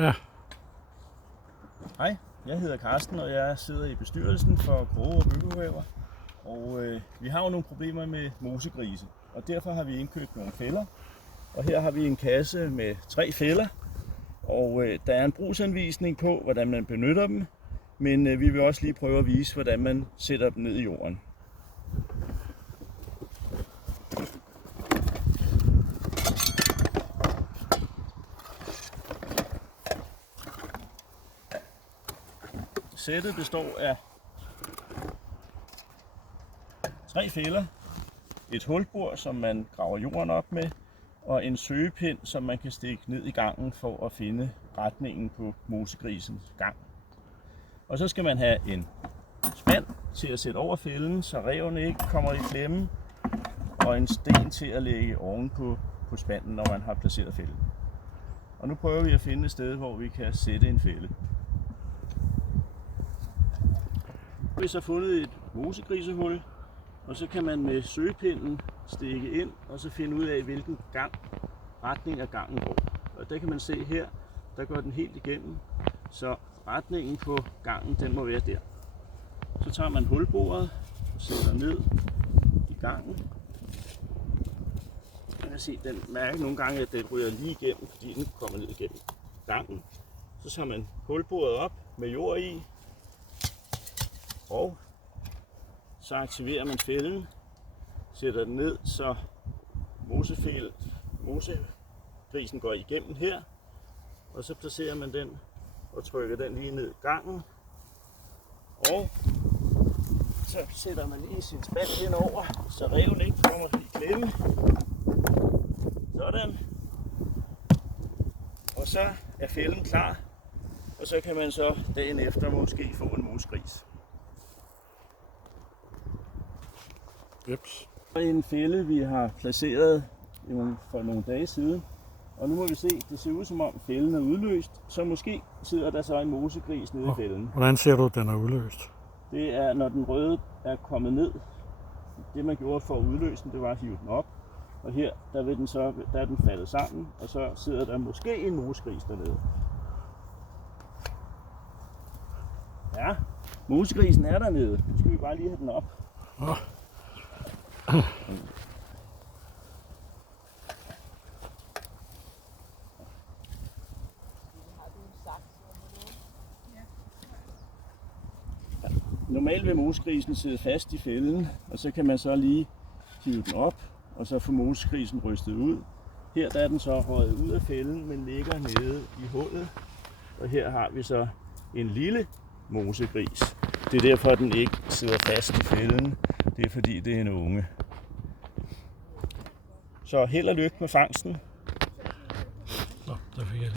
Ja. Hej, jeg hedder Carsten, og jeg sidder i bestyrelsen for Grove og Bøgehaver. Og vi har jo nogle problemer med mosegrise, og derfor har vi indkøbt nogle fælder. Og her har vi en kasse med 3 fælder, og der er en brugsanvisning på, hvordan man benytter dem. Men vi vil også lige prøve at vise, hvordan man sætter dem ned i jorden. Sættet består af 3 fælder, et hulbord, som man graver jorden op med, og en søgepind, som man kan stikke ned i gangen for at finde retningen på mosegrisens gang. Og så skal man have en spand til at sætte over fælden, så rævene ikke kommer i klemme, og en sten til at lægge ovenpå på spanden, når man har placeret fælden. Og nu prøver vi at finde et sted, hvor vi kan sætte en fælde. Vi har så fundet et mosegrisehul, og så kan man med søgepinden stikke ind og så finde ud af, hvilken retning af gangen går. Og der kan man se her, der går den helt igennem, så retningen på gangen, den må være der. Så tager man hulbordet og sætter ned i gangen. Man kan se, den mærker nogle gange, at den ryger lige igennem, fordi den kommer ned igennem gangen. Så tager man hulbordet op med jord i, og så aktiverer man fælden, sætter den ned, så mosegrisen går igennem her, og så placerer man den og trykker den lige ned i gangen, og så sætter man lige sin spand henover, så ræven ikke kommer i klemme. Sådan. Og så er fælden klar, og så kan man så dagen efter måske få en mosegris. Jeps. Det er en fælde, vi har placeret for nogle dage siden. Og nu må vi se, det ser ud som om fælden er udløst, så måske sidder der så en mosegris nede i fælden. Hvordan ser du, at den er udløst? Det er, når den røde er kommet ned. Det man gjorde for at udløse den, det var at hive den op. Og her, der er den faldet sammen, og så sidder der måske en mosegris dernede. Ja, mosegrisen er dernede. Nu skal vi bare lige have den op. Normalt vil mosegrisen sidde fast i fælden, og så kan man så lige hive den op, og så få mosegrisen rystet ud. Her der er den så røget ud af fælden, men ligger nede i hullet. Og her har vi så en lille mosegris. Det er derfor, den ikke sidder fast i fælden. Det er fordi, det er en unge. Så held og lykke med fangsten. Så, der fik jeg